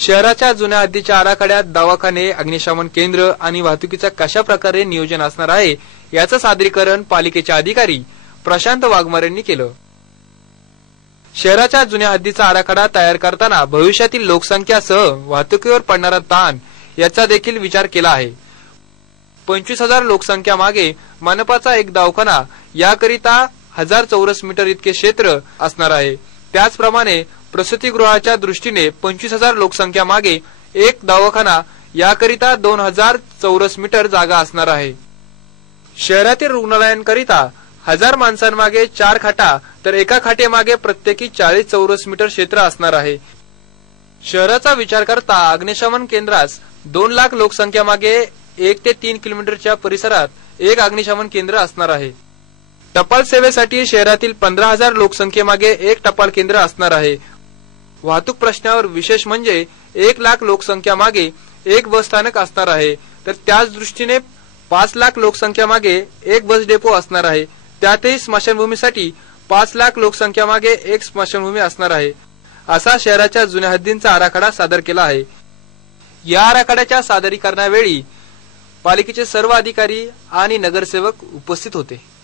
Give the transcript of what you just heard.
शहराच्या जुन्या हद्दीच्या आराखड्यात दवाखाने अग्निशमन केंद्र आणि वाहतुकीचं कशा प्रकारे नियोजन असणार आहे याचं सादरीकरण पालिकेचे अधिकारी प्रशांत वाघमारेंनी केलं. शहराच्या जुन्या हद्दीचा आराखडा तयार करताना भविष्यातील लोकसंख्यासह वाहतुकीवर पडणारा ताण याचा देखील विचार केला आहे. पंचवीस हजार लोकसंख्या मागे मनपाचा एक दवाखाना याकरिता हजार चौरस मीटर इतके क्षेत्र असणार आहे. त्याचप्रमाणे प्रसूतीगृहाच्या दृष्टीने पंचवीस हजार लोकसंख्या मागे एक दवाखाना याकरिता दोन हजार चौरस मीटर जागा असणार आहे. शहरातील रुग्णालयांकरिता हजार माणसांमागे चार खाटा तर एका खाटेमागे प्रत्येकी चाळीस चौरस मीटर क्षेत्र असणार आहे. शहराचा विचार करता अग्निशमन केंद्रास दोन लाख लोकसंख्या मागे एक ते तीन किलोमीटरच्या परिसरात एक अग्निशमन केंद्र असणार आहे. टपाल सेवेसाठी शहरातील पंधरा हजार लोकसंख्येमागे एक टपाल केंद्र असणार आहे. वाहतूक प्रश्नावर विशेष म्हणजे एक लाख लोकसंख्या मागे एक बस स्थानक असणार आहे. तर त्याच दृष्टीने पाच लाख लोकसंख्या मागे एक बस डेपो असणार आहे. त्यातही स्मशानभूमीसाठी पाच लाख लोकसंख्या मागे एक स्मशानभूमी असणार आहे. असा शहराच्या जुन्या हद्दींचा आराखडा सादर केला आहे. या आराखड्याच्या सादरीकरणावेळी पालिकेचे सर्व अधिकारी आणि नगरसेवक उपस्थित होते.